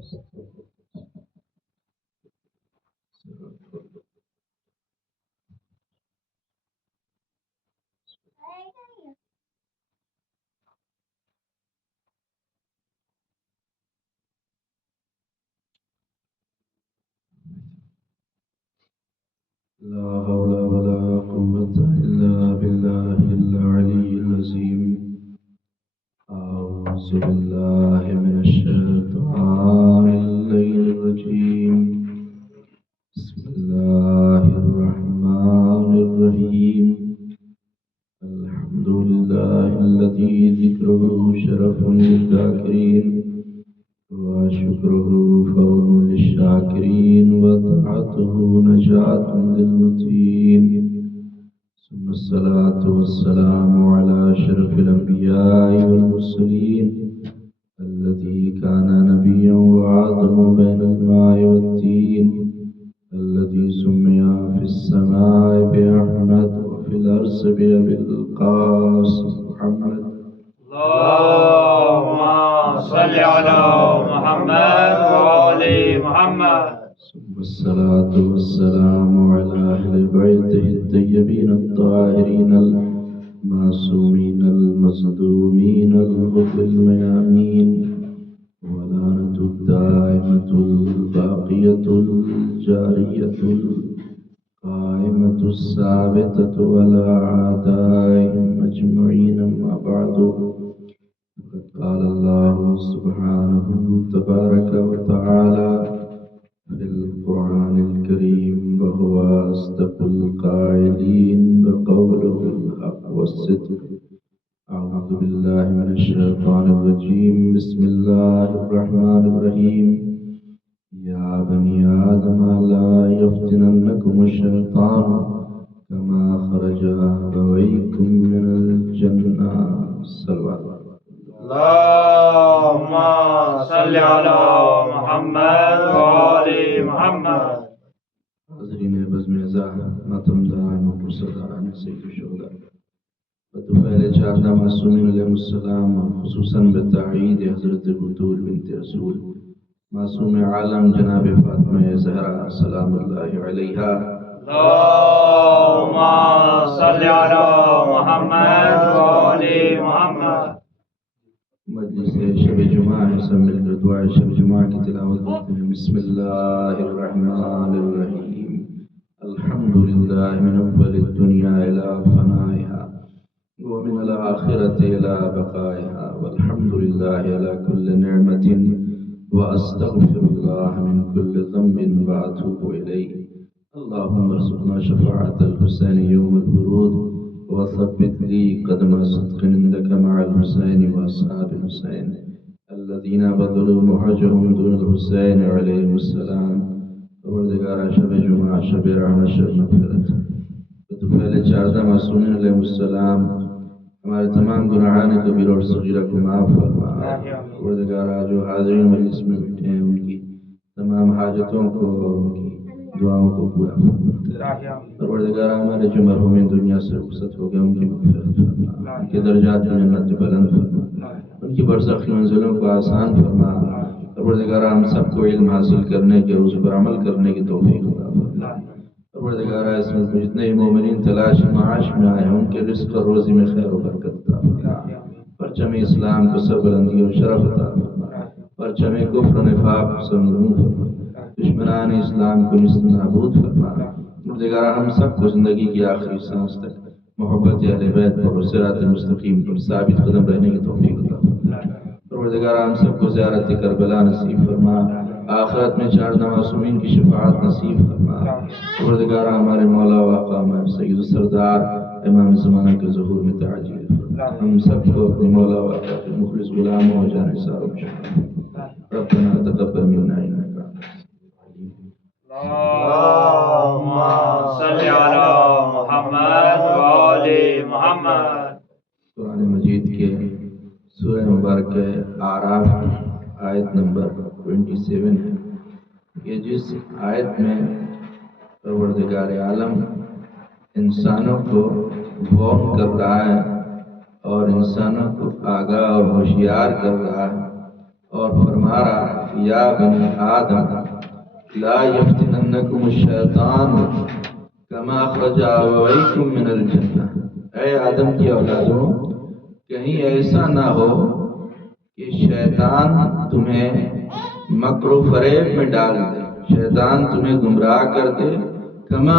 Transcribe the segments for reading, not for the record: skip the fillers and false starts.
لا حول ولا قوة إلا بالله العلي العظيم. أعوذ بالله من الشيطان الرجيم. بسم الله الرحمن الرحيم. الحمد لله الذي ذكره شرف للذاكرين وشكره فوز للشاكرين وطاعته نجاة للمتقين. ثم الصلاة والسلام على أشرف الأنبياء والمرسلين الذي كان نبيا وآدم بين الماء والطين، الذي سمي في السماء بأحمد وفي الأرض بأبي القاسم محمد. اللهم صل على محمد وآل محمد. ثم الصلاة والسلام على أهل بيته الطيبين الطاهرين المعصومين المصدومين الغر الميامين، ولعنة الدائمة الباقية الجارية القائمة الثابتة على أعدائهم أجمعين. أما بعد، فقد قال الله سبحانه تبارك وتعالى في القرآن الكريم وهو أصدق القائلين بقوله الحق والصدق. أعوذ بالله من الشيطان الرجيم. بسم الله الرحمن الرحيم. يا بني آدم لا يفتننكم الشيطان كما خرج أبويكم من الجنة. صلوات. اللهم صل على محمد وآل محمد. حاضرین بزم ازاح، ماتمداران و پرسرداران سید الشهداء و طفیل 14 معصومین علیہ السلام، اور خصوصاً بتعیید حضرت بطول بنت رسول معصوم عالم جناب فاطمہ زہرا سلام اللہ علیہا. اللهم صل على محمد وآل محمد. مجلس شب جمعہ ہے، سب مل کر دعائے شب جمعہ کی تلاوت کرتے ہیں. بسم اللہ الرحمن الرحیم. الحمد للہ من اول الدنیا الى فنائها ومن الآخرة إلى بقائها، والحمد لله على كل نعمة، وأستغفر الله من كل ذنب وأتوب إليه. اللهم ارزقنا شفاعة الحسين يوم الورود، وثبت لي قدم صدق عندك مع الحسين وأصحاب الحسين الذين بذلوا محجهم دون الحسين عليهم السلام. پروردگارا شب جمعہ، شب رحمت، شب مغفرت، تو پہلے 14 معصومین علیہ السلام ہمارے تمام گناہان کبیر اور صغیرہ کو معاف فرما. پروردگارا جو حاضرین مجلس میں بیٹھے ہیں ان کی تمام حاجتوں کو اور ان کی دعاؤں کو پورا فرما. پروردگارا ہمارے جو مرحومین دنیا سے رخصت ہو گئے ان کی مغفرت فرما، ان کے درجات جنت بلند فرما، ان کی برزخی منزلوں کو آسان فرما. پروردگارا ہم سب کو علم حاصل کرنے کے، اس پر عمل کرنے کی توفیق عطا فرما. پروردگارا اس میں جتنے ہی مومنین تلاش معاش میں آئے ہیں ان کے رزق اور روزی میں خیر و برکت عطا فرما. پرچم اسلام کو سر بلندی اور شرف عطا فرما. پرچم کفر و نفاق کو سر نگوں فرما. دشمنان اسلام کو نیست نابود فرما. پروردگارا ہم سب کو زندگی کی آخری سانس تک محبت اہل بیت پر اور صراط مستقیم پر ثابت قدم رہنے کی توفیق عطا فرما. پروردگارا ہم سب کو زیارت کربلا نصیب فرما. آخرت میں 14 معصومین کی شفاعت نصیب فرما. پروردگارا ہمارے مولا و آقا ہمارے سید و سردار امام زمانہ کے ظہور میں تعجیل فرما. ہم سب کو اپنے مولا و آقا کے مخلص غلاموں اور جانثاروں میں شامل فرما. ربنا تقبل منا انک اللهم صل على محمد وآل محمد. قرآن مجید کے سورہ مبارکہ اعراف آیت نمبر 27 ہے. یہ جس آیت میں پروردگار عالم انسانوں کو وارن کر رہا ہے اور انسانوں کو آگاہ اور ہوشیار کر رہا ہے اور فرما رہا یا بنی آدم لا یفتننکم الشیطان کما اخرج ابویکم من الجنہ، اے آدم کی اولادوں کہیں ایسا نہ ہو کہ شیطان تمہیں مکر و فریب میں ڈال دے، شیطان تمہیں گمراہ کر دے، کما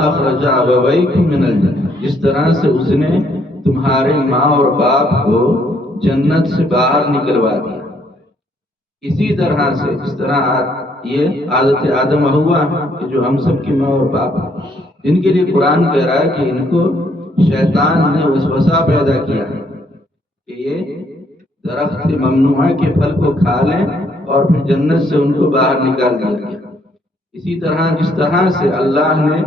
اخرج ابویکم من الجنہ، جس طرح سے اس نے تمہارے ماں اور باپ کو جنت سے باہر نکلوا دیا، اسی طرح سے جس طرح یہ عادت آدم و حوا ہے کہ جو ہم سب کی ماں اور باپ ان کے لیے قرآن کہہ رہا ہے کہ ان کو شیطان نے وسوسہ پیدا کیا کہ یہ درخت ممنوع کے پھل کو کھا لیں اور پھر جنت سے ان کو باہر نکال دیا گیا۔ اسی طرح جس طرح سے اللہ نے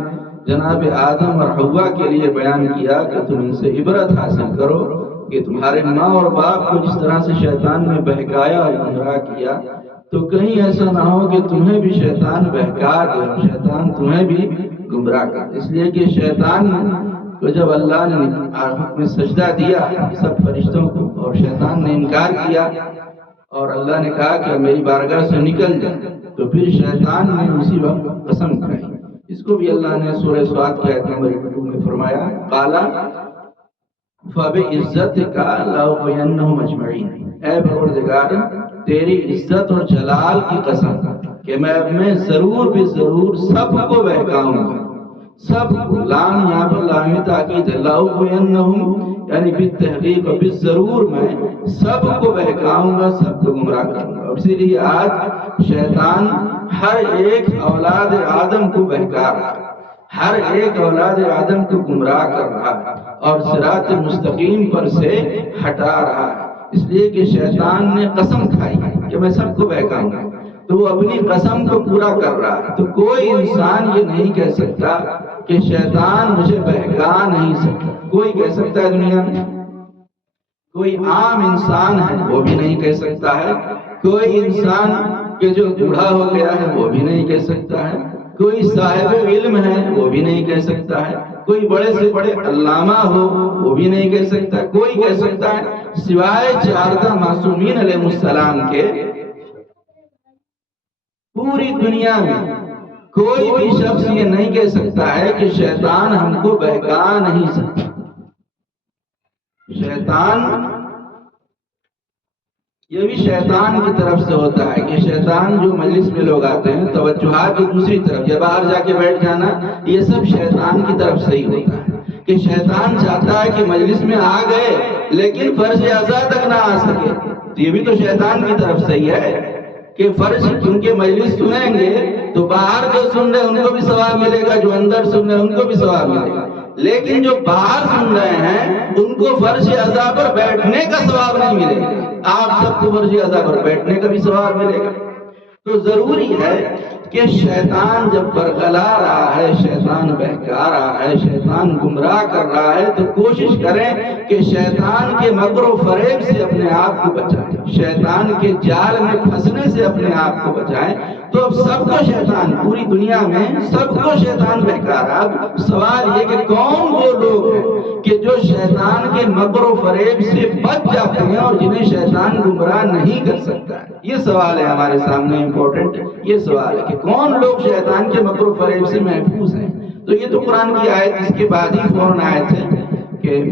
جناب آدم اور حوا کے لیے بیان کیا کہ تم ان سے عبرت حاصل کرو کہ تمہارے ماں اور باپ کو جس طرح سے شیطان نے بہکایا اور گمراہ کیا، تو کہیں ایسا نہ ہو کہ تمہیں بھی شیطان بہکا دے، شیطان تمہیں بھی گمراہ کر، اس لیے کہ شیطان کو جب اللہ نے حکم سجدہ دیا سب فرشتوں کو اور شیطان نے انکار کیا اور اللہ نے کہا کہ میری بارگاہ سے نکل جائے، تو پھر شیطان نے اسی وقت قسم کھائی۔ اس کو بھی اللہ نے سورہ صاد کی آیت نمبر 2 میں فرمایا قالا فَبِعِزَّتِكَ لَأُغْوِيَنَّهُمْ أَجْمَعِينَ، اے پروردگار تیری عزت اور جلال کی قسم کہ میں ضرور بھی ضرور سب کو بہکاؤں گا، سب کو، لام یہاں پر لام تاکید ہے، لَأُغْوِيَنَّهُمْ یعنی بالتحقیق اور بالضرور میں سب کو بہکاؤں گا، سب کو گمراہ کروں گا۔ اور اسی لیے آج شیطان ہر ایک اولاد آدم کو بہکا رہا ہے، ہر ایک اولاد آدم کو گمراہ کر رہا ہے اور صراط مستقیم پر سے ہٹا رہا ہے، اس لیے کہ شیطان نے قسم کھائی کہ میں سب کو بہکاؤں گا، تو وہ اپنی قسم کو پورا کر رہا ہے۔ تو کوئی انسان یہ نہیں کہہ سکتا کہ شیطان مجھے بہکا نہیں سکتا، کوئی کہہ سکتا ہے دنیا میں؟ کوئی عام انسان ہے وہ بھی نہیں کہہ سکتا ہے، کوئی انسان کہ جو بوڑھا ہو گیا ہے وہ بھی نہیں کہہ سکتا ہے، کوئی صاحب علم ہے وہ بھی نہیں کہہ سکتا ہے، کوئی بڑے سے بڑے علامہ ہو وہ بھی نہیں کہہ سکتا، کوئی کہہ سکتا ہے سوائے 14 معصومین علیہ السلام کے پوری دنیا میں کوئی بھی شخص یہ نہیں کہہ سکتا ہے کہ شیطان ہم کو بہکا نہیں سکتا۔ شیطان یہ بھی شیطان کی طرف سے ہوتا ہے کہ شیطان جو مجلس میں لوگ آتے ہیں توجہات کی دوسری طرف یا باہر جا کے بیٹھ جانا، یہ سب شیطان کی طرف سے ہی ہوتا ہے کہ شیطان چاہتا ہے کہ مجلس میں آ گئے لیکن فرض اعضاء تک نہ آ سکے، تو یہ بھی تو شیطان کی طرف سے ہی ہے کہ فرض کیونکہ مجلس سنیں گے تو باہر جو سن رہے ان کو بھی ثواب ملے گا، جو اندر سن رہے ان کو بھی ثواب ملے گا، لیکن جو باہر سن رہے ہیں ان کو فرض اعضاء پر بیٹھنے کا ثواب نہیں ملے گا، آپ سب کو فرض اعضاء پر بیٹھنے کا بھی ثواب ملے گا۔ تو ضروری ہے کہ شیطان جب برگلا رہا ہے، شیطان بہکا رہا ہے، شیطان گمراہ کر رہا ہے، تو کوشش کریں کہ شیطان کے مکر و فریب سے اپنے آپ کو بچائیں، شیطان کے جال میں پھنسنے سے اپنے آپ کو بچائیں۔ تو اب سب کو شیطان، پوری دنیا میں سب کو شیطان بہکا رہا ہے۔ اب سوال یہ کہ کون وہ لوگ ہیں کہ جو شیطان کے مکر و فریب سے بچ جاتے ہیں اور جنہیں شیطان گمراہ نہیں کر سکتا ہے؟ یہ سوال ہے ہمارے سامنے امپورٹنٹ، یہ سوال ہے کہ کون لوگ شیطان کے مکر و فریب سے محفوظ ہیں؟ تو یہ تو قرآن کی آیت اس کے بعد ہی فوراً آیت ہے کہ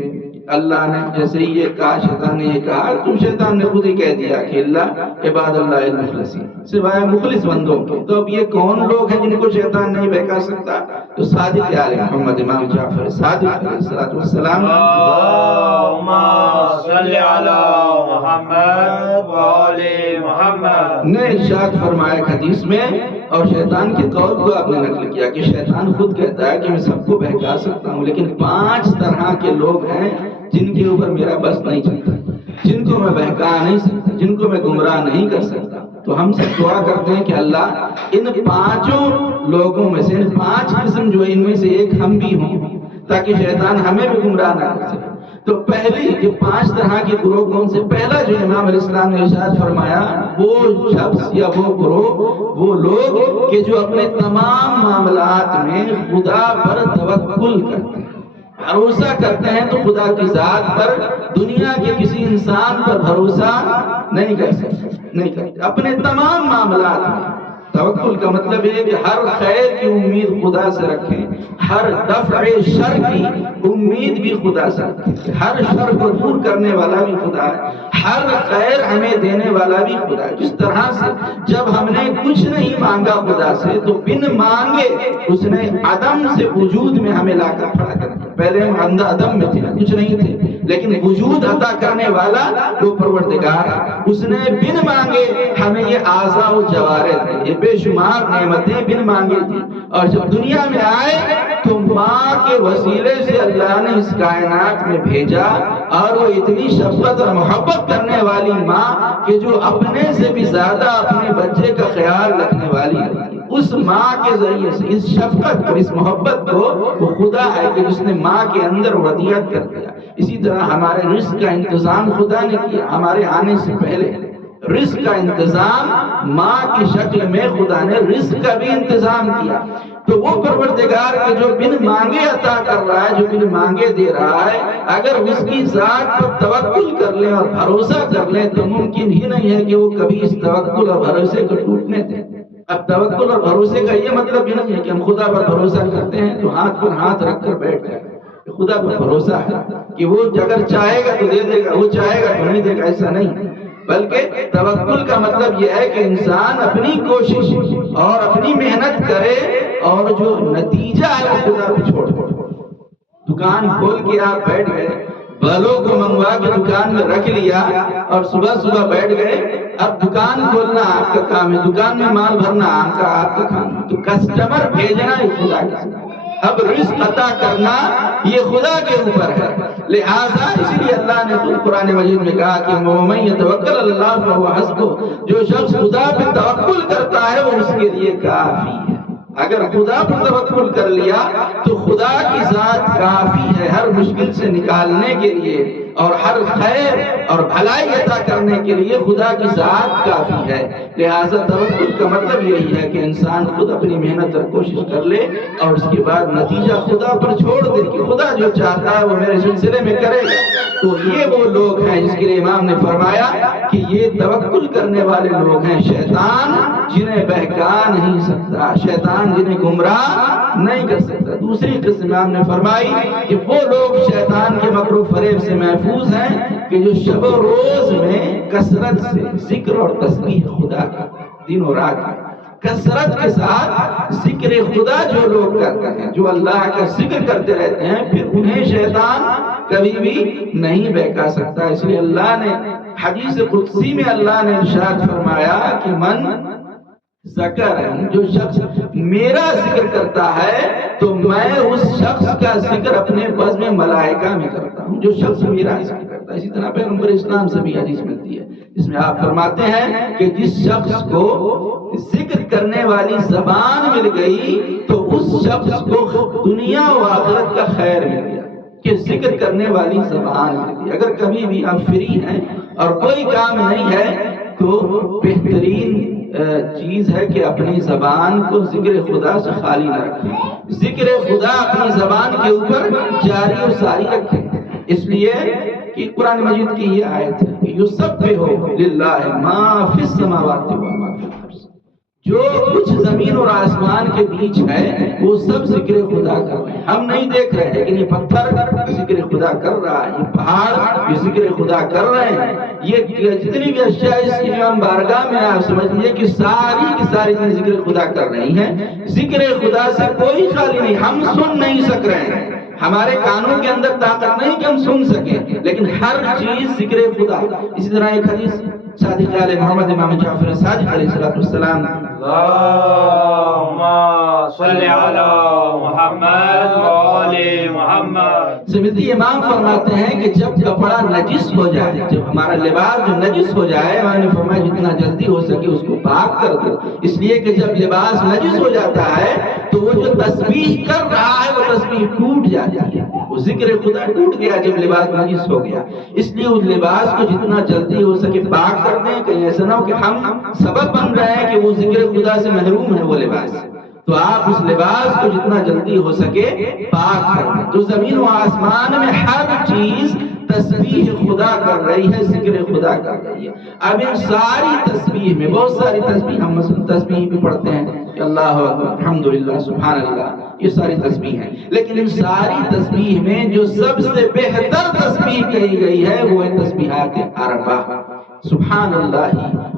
اللہ نے جیسے ہی یہ کہا، شیطان نے یہ کہا، تو شیطان نے خود ہی کہہ دیا کہ اللہ عباد اللہ المخلصین، سوائے مخلص بندوں کے۔ تو اب یہ کون لوگ ہیں جن کو شیطان نہیں بہکا سکتا؟ تو صادق آل محمد امام جعفر صادق علیہ السلام اللہم صلی علی محمد وآل محمد نے ارشاد فرمایا حدیث میں، اور شیطان کے قول کو آپ نے نقل کیا کہ شیطان خود کہتا ہے کہ میں سب کو بہکا سکتا ہوں، لیکن 5 طرح کے لوگ ہیں جن کے اوپر میرا بس نہیں چلتا، جن کو میں بہکا نہیں سکتا، جن کو میں گمراہ نہیں کر سکتا۔ تو ہم سب دعا کرتے ہیں کہ اللہ ان 5 لوگوں میں سے، ان 5 قسم جو ان میں سے ایک ہم بھی ہوں، تاکہ شیطان ہمیں بھی گمراہ نہ کر سکے۔ تو پہلی جو 5 طرح کے گروہ کون سے؟ پہلا جو امام علیہ السلام نے ارشاد فرمایا، وہ شخص یا وہ گروہ، وہ لوگ کہ جو اپنے تمام معاملات میں خدا پر توکل کرتے ہیں، بھروسہ کرتے ہیں تو خدا کی ذات پر، دنیا کے کسی انسان پر بھروسہ نہیں کر سکتے، نہیں کرتے۔ اپنے تمام معاملات میں توکل کا مطلب ہے کہ ہر خیر کی امید خدا سے رکھیں، ہر دفع شر کی امید بھی خدا سے رکھیں۔ ہر شر کو دور کرنے والا بھی خدا ہے، ہر خیر ہمیں دینے والا بھی خدا ہے۔ جس طرح سے جب ہم نے کچھ نہیں مانگا خدا سے تو بن مانگے اس نے عدم سے وجود میں ہمیں لا کر کھڑا کر دیا۔ پہلے ہم عدم میں تھے، کچھ نہیں تھے، لیکن وجود عطا کرنے والا وہ پروردگار ہے۔ اس نے بن مانگے ہمیں یہ اعضاء و جوارح دی، یہ بے شمار نعمتیں بن مانگے دی، اور جب دنیا میں آئے تو ماں کے وسیلے سے اللہ نے اس کائنات میں بھیجا، اور وہ اتنی شفقت اور محبت کرنے والی ماں کہ جو اپنے سے بھی زیادہ اپنے بچے کا خیال رکھنے والی ہے۔ اس ماں کے ذریعے سے اس شفقت کو، اس محبت کو وہ خدا ہے کہ جس نے ماں کے اندر ودیعت کر دیا۔ اسی طرح ہمارے رزق کا انتظام خدا نے کیا، ہمارے آنے سے پہلے رزق کا انتظام ماں کی شکل میں خدا نے رزق کا بھی انتظام کیا۔ تو وہ پروردگار کے جو بن مانگے عطا کر رہا ہے، جو بن مانگے دے رہا ہے، اگر اس کی ذات پر توکل کر لیں اور بھروسہ کر لیں تو ممکن ہی نہیں ہے کہ وہ کبھی اس توکل اور بھروسے کو ٹوٹنے دیں۔ اب توکل اور بھروسے کا یہ مطلب یہ نہیں ہے کہ ہم خدا پر بھروسہ کرتے ہیں تو ہاتھ پر ہاتھ رکھ کر بیٹھ جائیں۔ خدا پر بھروسہ ہے کہ وہ اگر چاہے گا تو دے دے گا، وہ چاہے گا تو نہیں دے گا، ایسا نہیں۔ بلکہ توکل کا مطلب یہ ہے کہ انسان اپنی کوشش اور اپنی محنت کرے اور جو نتیجہ ہے وہ خدا پہ چھوڑ دے۔ دکان کھول کے آپ بیٹھ گئے، بالوں کو منگوا کے دکان میں رکھ لیا اور صبح صبح بیٹھ گئے، اب دکان کھولنا آپ کا کام ہے، دکان میں مال بھرنا آپ کا کام ہے، تو کسٹمر بھیجنا یہ خدا کا کام ہے۔ اب رزق عطا کرنا یہ خدا کے اوپر ہے، لہذا اس لیے اللہ نے خود قرآن مجید میں کہا کہ وَمَن يَتَوَكَّلْ عَلَى اللَّهِ فَهُوَ حَسْبُهُ، جو شخص خدا پہ توکل کرتا ہے وہ اس کے لیے کافی ہے۔ اگر خدا پر توکل کر لیا تو خدا کی ذات کافی ہے ہر مشکل سے نکالنے کے لیے، اور ہر خیر اور بھلائی عطا کرنے کے لیے خدا کی ذات کافی ہے۔ لہذا توکل کا مطلب یہی ہے کہ انسان خود اپنی محنت اور کوشش کر لے اور اس کے بعد نتیجہ خدا پر چھوڑ دے کہ خدا جو چاہتا ہے وہ میرے سلسلے میں کرے گا۔ تو یہ وہ لوگ ہیں جس کے لیے امام نے فرمایا کہ یہ توکل کرنے والے لوگ ہیں، شیطان جنہیں بہکا نہیں سکتا، شیطان جنہیں گمراہ نہیں کر سکتا۔ دوسری قسم امام نے فرمائی کہ وہ لوگ شیطان کے مکر و فریب سے محفوظ ہیں کہ جو شب و روز میں کثرت سے ذکر اور تسبیح خدا کا، دن و رات میں کثرت کے ساتھ ذکر خدا جو لوگ کرتے ہیں، جو اللہ کا ذکر کرتے رہتے ہیں، پھر انہیں شیطان کبھی بھی نہیں بہکا سکتا۔ اس لیے اللہ نے حدیث قدسی میں اللہ نے ارشاد فرمایا کہ من ذکر، جو شخص میرا ذکر کرتا ہے تو میں اس شخص کا ذکر اپنے بزم ملائکہ میں کرتا ہوں، جو شخص میرا ذکر کرتا ہے۔ اسی طرح پیغمبر اسلام سے بھی حدیث ملتی ہے جس میں آپ فرماتے ہیں کہ جس شخص کو ذکر کرنے والی زبان مل گئی تو اس شخص کو دنیا و آخرت کا خیر مل گیا، کہ ذکر کرنے والی زبان مل گئی۔ اگر کبھی بھی آپ فری ہیں اور کوئی کام نہیں ہے تو بہترین چیز ہے کہ اپنی زبان کو ذکر خدا سے خالی نہ رکھیں، ذکر خدا اپنی زبان کے اوپر جاری و ساری رکھیں۔ اس لیے کہ قرآن مجید کی یہ آیت ہے کہ یسبح للہ ما فی السماوات و ما فی الارض، جو کچھ زمین اور آسمان کے بیچ ہے وہ سب ذکر خدا کر رہے ہیں۔ ہم نہیں دیکھ رہے لیکن یہ پتھر ذکر خدا کر رہا ہے، یہ پہاڑ یہ ذکر خدا کر رہے ہیں، یہ جتنی بھی اشیاء اس کی امام بارگاہ میں آپ سمجھ لیجیے کہ ساری کی ساری چیز ذکر خدا کر رہی ہیں۔ ذکر خدا سے کوئی خالی نہیں، ہم سن نہیں سک رہے ہیں، ہمارے کانوں کے اندر طاقت نہیں کہ ہم سن سکیں، لیکن ہر چیز ذکر خدا۔ اسی طرح ایک حدیث صادق علیہ محمد امام جعفر صادق علیہ السلام اللہم صلی علی محمد و آل محمد سے ملتی، امام فرماتے ہیں کہ جب کپڑا نجس ہو جائے، جب ہمارا لباس جو نجس ہو جائے، میں نے فرمایا جتنا جلدی ہو سکے اس کو پاک کر دو، اس لیے کہ جب لباس نجس ہو جاتا ہے تو وہ جو تسبیح کر رہا ہے وہ تسبیح ٹوٹ جاتی ہے، وہ ذکر خدا ٹوٹ گیا جب لباس نجس ہو گیا۔ اس لیے اس لباس کو جتنا جلدی ہو سکے پاک کر دیں، کہیں ایسا نہ ہو کہ ہم سبب بن رہے ہیں کہ وہ ذکر خدا سے محروم ہے وہ لباس۔ تو آپ اس لباس کو جتنا جلدی ہو سکے پاک کر دیں. تو زمین و آسمان میں ہر چیز تسبیح خدا کر رہی ہے، ذکر خدا کر رہی ہے. اب ان ساری تسبیح میں بہت ساری تسبیح، ہم مثلا تسبیح بھی پڑھتے ہیں کہ اللہ اکبر، الحمدللہ، سبحان اللہ، یہ ساری تسبیح ہیں. لیکن ان ساری تسبیح میں جو سب سے بہتر تسبیح کہی گئی ہے وہ ہے تسبیحات اربع، سبحان اللہ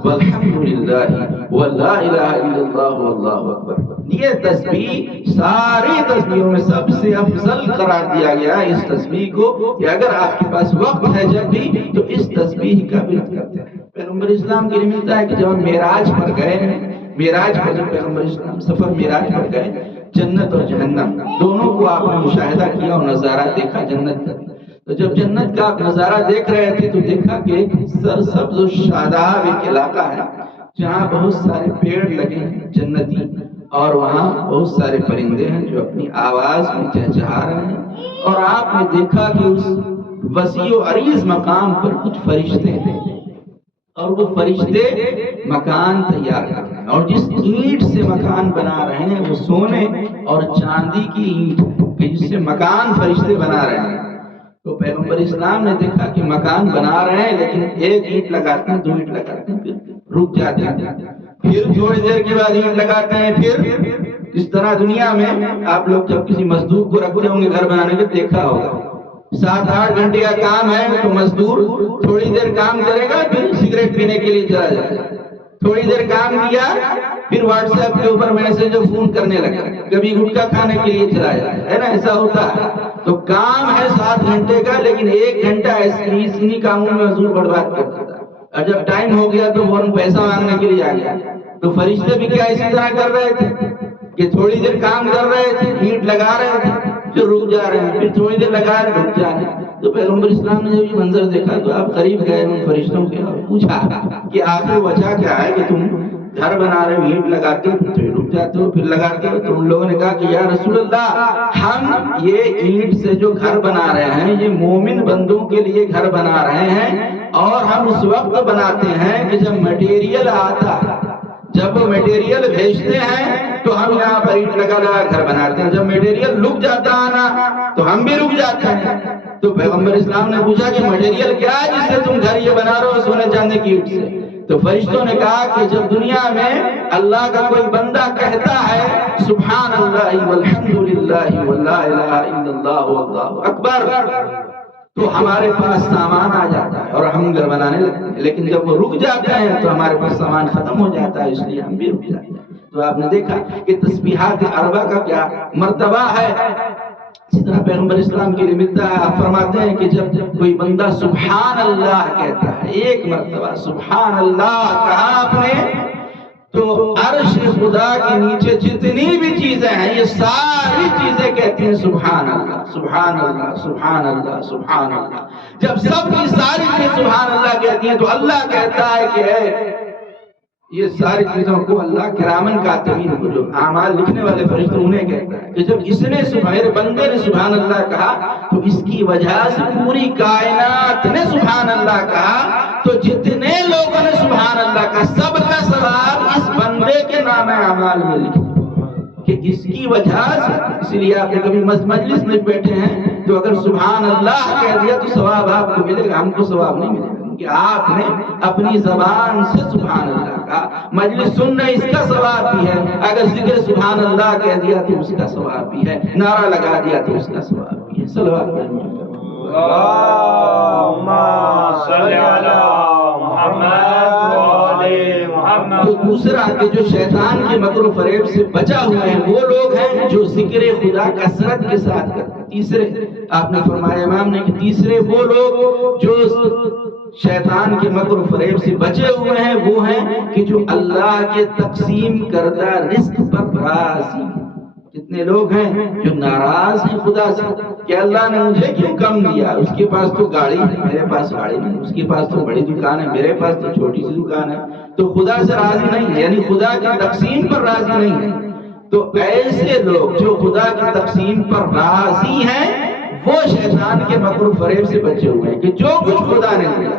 والحمدللہ ولا الہ الا اللہ واللہ اکبر. یہ تسبیح ساری تسبیحوں میں سب سے افضل قرار دیا گیا ہے اس تسبیح کو، کہ اگر آپ کے پاس وقت ہے جب بھی تو اس تسبیح کا ورد کرتے ہیں. پیغمبر اسلام کے لیے ملتا ہے کہ جب ہم معراج پر گئے، معراج پر جب پیغمبر اسلام سفر معراج پر گئے، جنت اور جہنم دونوں کو آپ نے مشاہدہ کیا اور نظارہ دیکھا جنت کا. تو جب جنت کا آپ نظارہ دیکھ رہے تھے تو دیکھا کہ ایک سرسبز و شاداب ایک علاقہ ہے جہاں بہت سارے پیڑ لگے ہیں جنتی، اور وہاں بہت سارے پرندے ہیں جو اپنی آواز میں چہچہا رہے ہیں. اور آپ نے دیکھا کہ اس وسیع و عریض مقام پر کچھ فرشتے ہیں، اور وہ فرشتے مکان تیار کر رہے ہیں، اور جس اینٹ سے مکان بنا رہے ہیں وہ سونے اور چاندی کی اینٹ کہ جس سے مکان فرشتے بنا رہے ہیں. تو پیغمبر اسلام نے دیکھا کہ مکان بنا رہے ہیں لیکن ایک اینٹ لگاتے ہیں، دو اینٹ لگاتے ہیں، پھر رک جاتے ہیں، پھر تھوڑی دیر کے بعد اینٹ لگاتے ہیں. پھر اس طرح دنیا میں آپ لوگ جب کسی مزدور کو رکھتے ہوں گے گھر بنانے کے، دیکھا ہوگا 7-8 گھنٹے کا کام ہے تو مزدور تھوڑی دیر کام کرے گا، پھر سگریٹ پینے کے لیے چلا جائے گا. تھوڑی دیر کام کیا پھر واٹس ایپ کے اوپر میسج اور فون کرنے لگا، کبھی گٹکا کھانے کے لیے چلا جائے ہے نا، ایسا ہوتا ہے. تو کام ہے 7 گھنٹے کا، لیکن 1 گھنٹہ اسی کاموں میں مزدور برباد کر دیتا ہے. اور جب ٹائم ہو گیا تو فوراً پیسہ مانگنے کے لیے آ گیا. تو فرشتے بھی کیا اسی طرح کر رہے تھے کہ تھوڑی دیر کام کر رہے تھے، اینٹ لگا رہے تھے، پھر رک جا رہے ہیں، پھر تھوڑی دیر لگا رہے رک جا رہے ہیں. تو پیغمبر اسلام نے جب یہ منظر دیکھا تو آپ قریب گئے ان فرشتوں کے اور پوچھا کہ آخر وجہ کیا ہے کہ تم گھر بنا رہے ہو، اینٹ لگاتے ہو پھر رک جاتے ہو پھر لگاتے ہو. تو ان لوگوں نے کہا کہ یا رسول اللہ، ہم یہ اینٹ سے جو گھر بنا رہے ہیں یہ مومن بندوں کے لیے گھر بنا رہے ہیں، اور ہم اس وقت بناتے ہیں کہ جب مٹیریل آتا ہے، جب وہ میٹیریل بھیجتے ہیں تو ہم یہاں پر اینٹ لگا لگا گھر بناتے ہیں، جب میٹیریل رک جاتا ہے نا تو ہم بھی رک جاتے ہیں. تو پیغمبر اسلام نے پوچھا کہ میٹیریل کیا ہے جس سے تم گھر یہ بنا رہے ہو سونے چاندی کی اینٹ سے؟ تو فرشتوں نے کہا کہ جب دنیا میں اللہ کا کوئی بندہ کہتا ہے سبحان اللہ والحمدللہ ولا الہ الا اللہ واللہ اکبر، تو ہمارے پاس سامان آ جاتا ہے اور ہم گھر بنانے لگتے ہیں. لیکن جب وہ رک جاتے ہیں تو ہمارے پاس سامان ختم ہو جاتا ہے، اس لیے ہم بھی رک جاتے ہیں. تو آپ نے دیکھا کہ تسبیحات اربع کا کیا مرتبہ ہے. اسی طرح پیغمبر اسلام کے لیے ملتا ہے، آپ فرماتے ہیں کہ جب کوئی بندہ سبحان اللہ کہتا ہے، ایک مرتبہ سبحان اللہ کہا آپ نے، تو عرش خدا کے نیچے جتنی بھی چیزیں ہیں یہ ساری چیزیں کہتی ہیں سبحان اللہ سبحان اللہ سبحان اللہ سبحان اللہ. جب سب کی ساری چیزیں سبحان اللہ کہتی ہیں تو اللہ کہتا ہے کہ یہ ساری چیزوں کو اللہ کرامن کاتبین کو، جو اعمال لکھنے والے فرشتے انہیں کہتا ہے کہ جب اس نے میرے بندے نے سبحان اللہ کہا تو اس کی وجہ سے پوری کائنات نے سبحان اللہ کہا. تو جتنے لوگوں نے سبحان اللہ کہا سب کا ثواب اس بندے کے نام اعمال میں لکھا کہ اس کی وجہ سے. اس لیے آپ نے کبھی مجلس میں بیٹھے ہیں تو اگر سبحان اللہ کہہ دیا تو ثواب آپ کو ملے گا، ہم کو ثواب نہیں ملے گا کہ آپ نے اپنی زبان سے سبحان اللہ کہا. مجلس سننا اس کا ثواب بھی ہے، اگر ذکر سبحان اللہ کہہ دیا تو اس کا ثواب بھی ہے، نعرہ لگا دیا تو اس کا ثواب بھی ہے. صلوات اللہم صلی علی محمد وعلی محمد. تو دوسرا کہ جو شیطان کے مکر و فریب سے بچا ہوئے ہیں وہ لوگ ہیں جو ذکر خدا کثرت کے ساتھ کرتے ہیں. تیسرے آپ نے فرمایا امام نے کہ تیسرے وہ لوگ جو شیطان کے مکر و فریب سے بچے ہوئے ہیں وہ ہیں کہ جو اللہ کے تقسیم کردہ رزق پر راضی. کتنے لوگ ہیں جو ناراض ہیں خدا سے کہ اللہ نے مجھے کیوں کم دیا، اس کے پاس تو گاڑی ہے میرے پاس گاڑی نہیں، اس کے پاس تو بڑی دکان ہے میرے پاس تو چھوٹی سی دکان ہے. تو خدا سے راضی نہیں ہے، یعنی خدا کی تقسیم پر راضی نہیں ہے. تو ایسے لوگ جو خدا کی تقسیم پر راضی ہیں وہ شیطان کے مکر و فریب سے بچے ہوئے ہیں کہ جو کچھ خدا نے دیا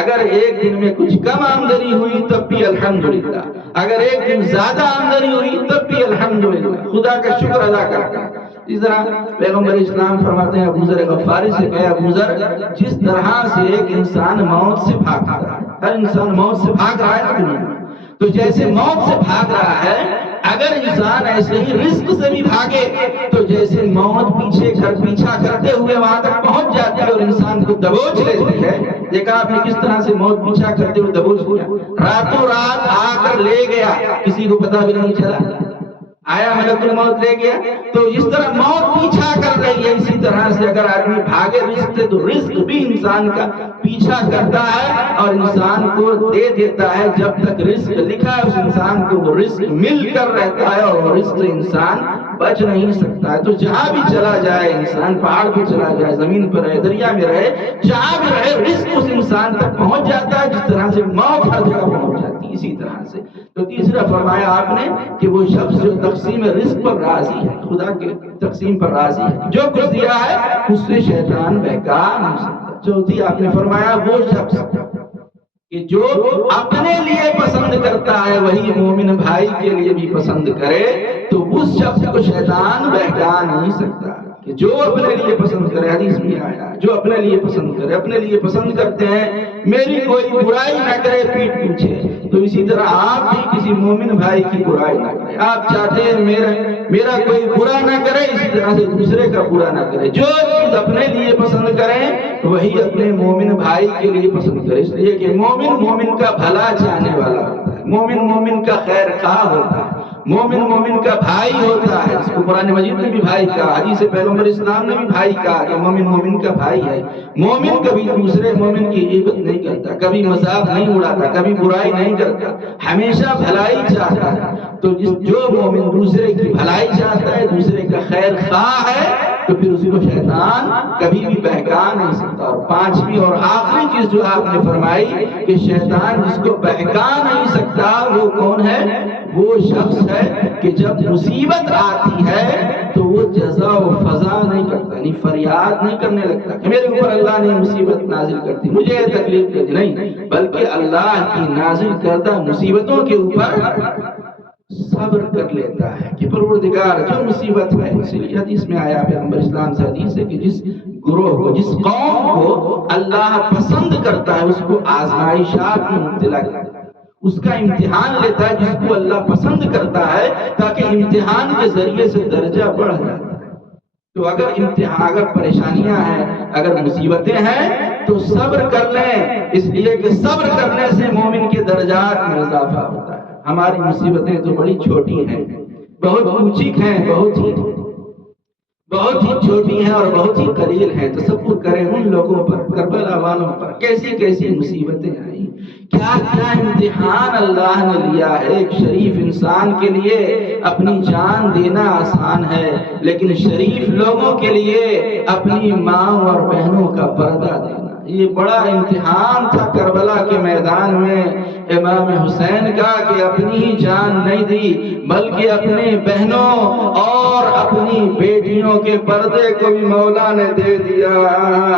اگر ایک دن میں کچھ کم آمدنی ہوئی تب بھی الحمدللہ، اگر ایک دن زیادہ آمدنی ہوئی تب بھی الحمدللہ، خدا کا شکر ادا کرتا ہے۔ اس طرح پیغمبر اسلام فرماتے ہیں ابو ذر غفاری سے کہ ابو ذر، جس طرح سے ایک انسان موت سے بھاگ رہا ہے، ہر انسان موت سے بھاگ رہا ہے نا دنیا میں، تو جیسے موت سے بھاگ رہا ہے، اگر انسان ایسے ہی رزق سے بھی بھاگے تو جیسے موت پیچھا کرتے ہوئے وہاں تک پہنچ جاتی ہے اور انسان کو دبوچ لیتی ہے۔ دیکھا آپ نے کس طرح سے موت پیچھا کرتے ہوئے دبوچ لیا، راتوں رات آ کر لے گیا، کسی کو پتہ بھی نہیں چلا، آیا ملک الموت لے گیا۔ تو اس طرح موت پیچھا کر رہی ہے، اسی طرح سے اگر آدمی بھاگے رزق سے تو رزق بھی انسان کا پیچھا کرتا ہے اور انسان کو دے دیتا ہے۔ جب تک رزق لکھا ہے اس انسان کو وہ رزق مل کر رہتا ہے اور وہ رزق انسان بچ نہیں سکتا ہے۔ تو جہاں بھی چلا جائے انسان، پہاڑ پہ چلا جائے، زمین پر رہے، دریا میں رہے، جہاں بھی رہے رزق اس انسان تک پہنچ جاتا ہے، جس طرح سے موت ہر جگہ پہنچ جاتی ہے اسی طرح سے۔ تو تیسرا فرمایا آپ نے کہ وہ شخص جو تقسیم رزق پر راضی ہے، خدا کے تقسیم پر راضی ہے، جو کچھ دیا ہے اس سے شیطان بہکا نہیں سکتا۔ چوتھی آپ نے فرمایا وہ شخص کہ جو اپنے لیے پسند کرتا ہے وہی مومن بھائی کے لیے بھی پسند کرے، تو اس شخص کو شیطان بہکا نہیں سکتا۔ کہ جو اپنے لیے پسند کرے، حدیث میں آیا جو اپنے لیے پسند کرے، اپنے لیے پسند کرتے ہیں میری کوئی برائی نہ کرے پیٹھ پیچھے، تو اسی طرح آپ بھی کسی مومن بھائی کی برائی نہ کرے۔ آپ چاہتے ہیں میرا کوئی برا نہ کرے، اسی طرح سے دوسرے کا برا نہ کرے۔ جو چیز اپنے لیے پسند کریں وہی اپنے مومن بھائی کے لیے پسند کرے، اس لیے کہ مومن کا بھلا چاہنے والا ہوتا ہے، مومن کا خیر خواہ ہوتا ہے، مومن کا بھائی ہوتا ہے، اس کو قرآن مجید نے بھی بھائی کہا، حدیث پیغمبر اسلام نے بھی بھائی کہا کہ مومن کا بھائی ہے۔ مومن کبھی دوسرے مومن کی غیبت نہیں کرتا، کبھی مذاق نہیں اڑاتا، کبھی برائی نہیں کرتا، ہمیشہ بھلائی چاہتا ہے۔ تو جو مومن دوسرے کی بھلائی چاہتا ہے، دوسرے کا خیر خواہ ہے، تو پھر اس کو شیطان کبھی بھی بہکا نہیں سکتا۔ اور پانچویں اور آخری چیز جو آپ نے فرمائی کہ شیطان جس کو بہکا نہیں سکتا وہ کون ہے؟ وہ شخص ہے کہ جب مصیبت آتی ہے تو وہ جزا و فضا نہیں کرتا، یعنی فریاد نہیں کرنے لگتا کہ میرے اوپر اللہ نے مصیبت نازل کر دی، مجھے تکلیف دے دی، نہیں، بلکہ اللہ کی نازل کردہ مصیبتوں کے اوپر صبر کر لیتا ہے کہ پروردگار جو مصیبت ہے، اس لیے حدیث میں آیا پیغمبر اسلام سے حدیث ہے کہ جس گروہ کو، جس قوم کو اللہ پسند کرتا ہے اس کو آزمائشات میں مبتلا کرتا ہے، اس کا امتحان لیتا ہے جس کو اللہ پسند کرتا ہے، تاکہ امتحان کے ذریعے سے درجہ بڑھ جاتا ہے۔ تو اگر پریشانیاں ہیں، اگر مصیبتیں ہیں تو صبر کر لیں، اس لیے کہ صبر کرنے سے مومن کے درجات میں اضافہ ہوتا ہے۔ ہماری مصیبتیں تو بڑی چھوٹی ہیں، بہت اونچی ہیں، بہت ہی چھوٹی ہیں اور بہت ہی قلیل ہیں۔ تصور کریں ان لوگوں پر، کربلا والوں پر کیسی مصیبتیں آئیں، کیا امتحان اللہ نے لیا ہے۔ ایک شریف انسان کے لیے اپنی جان دینا آسان ہے، لیکن شریف لوگوں کے لیے اپنی ماں اور بہنوں کا پردہ دینا یہ بڑا امتحان تھا۔ کربلا کے میدان میں امام حسین کا کہ اپنی ہی جان نہیں دی بلکہ اپنی بہنوں اور اپنی بیٹیوں کے پردے کو بھی مولا نے دے دیا۔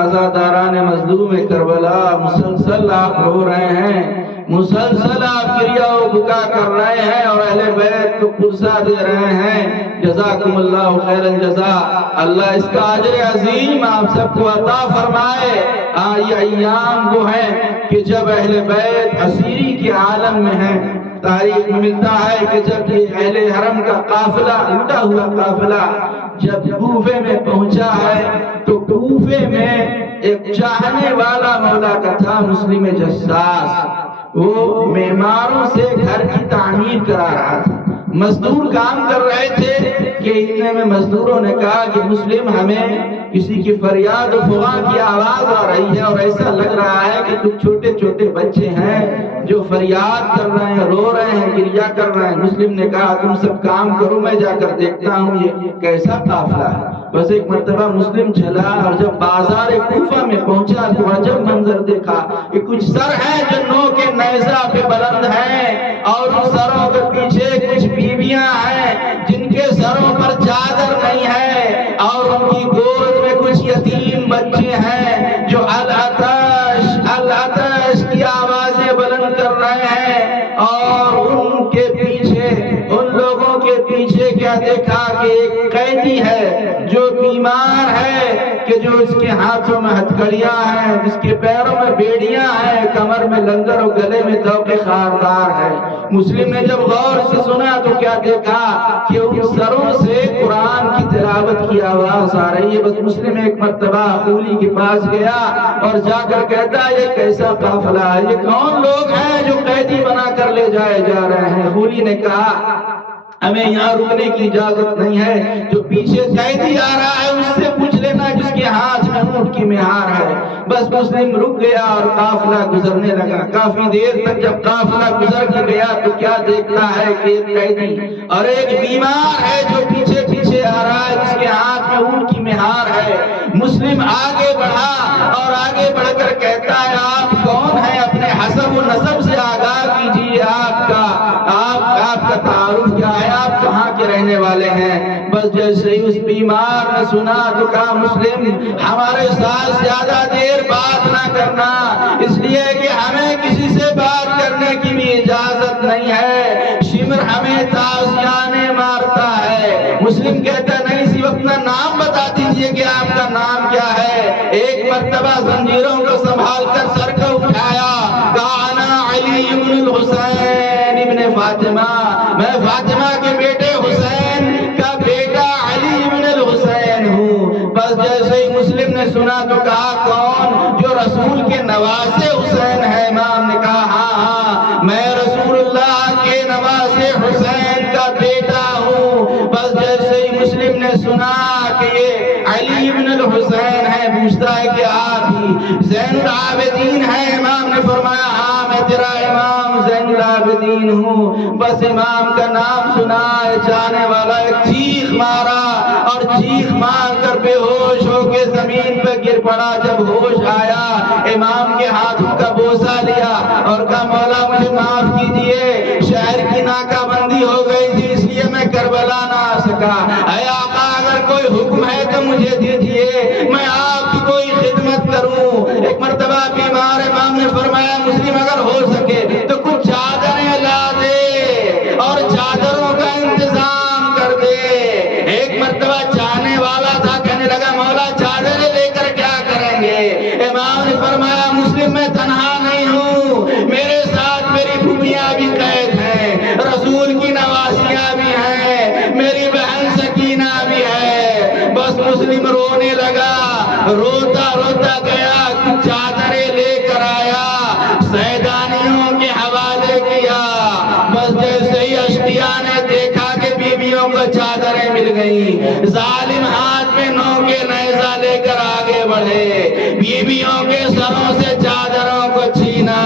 عزاداران مظلوم کربلا، مسلسل آپ رو رہے ہیں، مسلسل آپ گریہ و بکا کر رہے ہیں اور اہل بیت کو پرسہ دے رہے ہیں۔ جزاکم اللہ خیر الجزا، اللہ اس کا اجر عظیم آپ سب کو عطا فرمائے۔ یہ ایام وہ ہیں کہ جب اہل بیت اسیری کے عالم میں ہیں۔ تاریخ میں ملتا ہے کہ جب یہ اہل حرم کا قافلہ، لوٹا ہوا قافلہ جب کوفے میں پہنچا ہے تو کوفے میں ایک چاہنے والا مولا کا تھا، مسلم جساس، وہ معماروں سے گھر کی تعمیر کرا رہا تھا۔ مزدور کام کر رہے تھے کہ اتنے میں مزدوروں نے کہا کہ مسلم ہمیں کسی کی فریاد و فغاں کی آواز آ رہی ہے اور ایسا لگ رہا ہے کہ کچھ چھوٹے چھوٹے بچے ہیں جو فریاد کر رہے ہیں، رو رہے ہیں، گریہ کر رہے ہیں۔ مسلم نے کہا تم سب کام کرو، میں جا کر دیکھتا ہوں یہ کیسا قافلہ ہے۔ بس ایک مرتبہ مسلم چلا اور جب بازار کوفہ میں پہنچا تو عجب منظر دیکھا کہ کچھ سر ہیں جو نو کے نیزہ پہ بلند ہیں اور ان سروں کے پیچھے کچھ بیویاں ہیں جن کے سروں پر چادر نہیں ہے اور ان کی گود میں کچھ یتیم بچے ہیں جو العطش کی کیا دیکھا کہ ایک قیدی ہے جو بیمار ہے، کہ جو اس کے ہاتھوں میں ہتھکڑیاں ہیں، جس کے پیروں میں بیڑیاں ہیں، کمر میں لنگر اور گلے میں توق خاردار ہے۔ مسلم نے جب غور سے سنا تو کیا دیکھا کہ ان سروں سے قرآن کی تلاوت کی آواز آ رہی ہے۔ بس مسلم ایک مرتبہ خولی کے پاس گیا اور جا کر کہتا ہے یہ کیسا قافلہ ہے، یہ کون لوگ ہیں جو قیدی بنا کر لے جائے جا رہے ہیں؟ خولی نے کہا ہمیں یہاں رکنے کی اجازت نہیں ہے، جو پیچھے قیدی آ رہا ہے اس سے پوچھ لینا جس کے ہاتھ میں اونٹ کی مہار ہے۔ بس مسلم رک گیا اور قافلہ گزرنے لگا۔ کافی دیر تک جب قافلہ گزر کے گیا تو کیا دیکھتا ہے کہ ایک قیدی اور ایک بیمار ہے جو پیچھے پیچھے آ رہا ہے، جس کے ہاتھ میں اونٹ کی مہار ہے۔ مسلم آگے بڑھا اور آگے بڑھ کر کہتا ہے آپ کون ہیں؟ اپنے حسب و نسب سے آگاہ کیجیے، آپ کا تعارف کیا ہے، آپ کہاں کے رہنے والے ہیں؟ بس جیسے ہی اس بیمار نے سنا تو کہا مسلم ہمارے ساتھ زیادہ دیر بات نہ کرنا، اس لیے کہ ہمیں کسی سے بات کرنے کی بھی اجازت نہیں ہے، شمر ہمیں تازیانے مارتا ہے۔ مسلم کہتا نہیں صرف اپنا نام بتا دیجئے کہ آپ کا نام کیا ہے۔ ایک مرتبہ زنجیروں کو سنبھال کر سر کو اٹھایا، کہا انا علی ابن الحسین ابن فاطمہ، میں فاطمہ کے بیٹے حسین کا بیٹا علی ابن الحسین ہوں۔ بس جیسے ہی مسلم نے سنا تو کہا کون؟ جو رسول کے نواسے حسین ہے؟ امام نے کہا ہاں میں رسول اللہ کے نواسے حسین کا بیٹا ہوں۔ بس جیسے ہی مسلم نے سنا کہ یہ علی ابن الحسین ہے، پوچھتا ہے کہ آپ ہی زین العابدین ہیں؟ امام نے فرمایا ہاں میں تیرا امام زین العابدین ہوں۔ بس امام کا نام سنا، جانے والا ایک چیخ مارا اور چیخ مار کر بے ہوش ہو کے زمین پہ گر پڑا۔ جب ہوش آیا امام کے ہاتھوں کا بوسہ لیا اور کہا مولا مجھے معاف کیجئے، شہر کی ناکہ بندی ہو گئی تھی اس لیے میں کربلا نہ آ سکا۔ اے آقا اگر کوئی حکم ہے تو مجھے دیجئے، میں آپ کی کوئی خدمت کروں۔ ایک مرتبہ بیمار امام نے فرمایا مسلم اگر ہو سکے تو کچھ چادریں لا دے اور چادروں کا انتظام کر دے۔ ایک مرتبہ جانے والا تھا، کہنے لگا مولا چادریں لے کر کیا کریں گے؟ امام نے فرمایا مسلم میں تنہا نہیں ہوں، میرے ساتھ میری پھوپھیاں بھی قید ہیں، رسول کی نواسیاں بھی ہیں، میری بہن سکینہ بھی ہے۔ بس مسلم رونے لگا، روتا روتا گیا، کچھ چادریں لے کر آیا، سیدانیوں کے حوالے کیا۔ بس جیسے ہی اشقیاء نے دیکھا کہ بیویوں کو چادریں مل گئیں، ظالم ہاتھ میں نو کے نیزہ لے کر آگے بڑھے، بیویوں کے سروں سے چادروں کو چھینا۔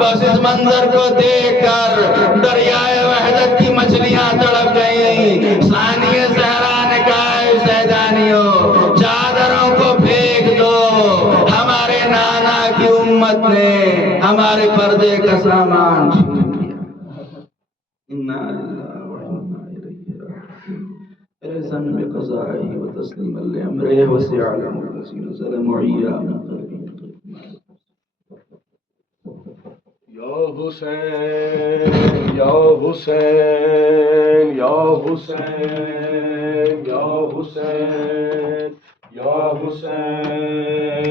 بس اس منظر کو دیکھ کر دریائے وحدت کی مچھلیاں تڑپ گئیں۔ ثانیہ زہرا نے کہا اے سیدانیوں چادروں کو پھینک دو، ہمارے نانا کی امت نے ہمارے پردے کا سامان چھین لیا۔ انا للہ و انا الیہ راجعون۔ اعزم بقضائہ و تسلیما لامرہ وسیعلم الذین ظلموا ایانا یا حسین یا حسین یا حسین یا حسین یا حسین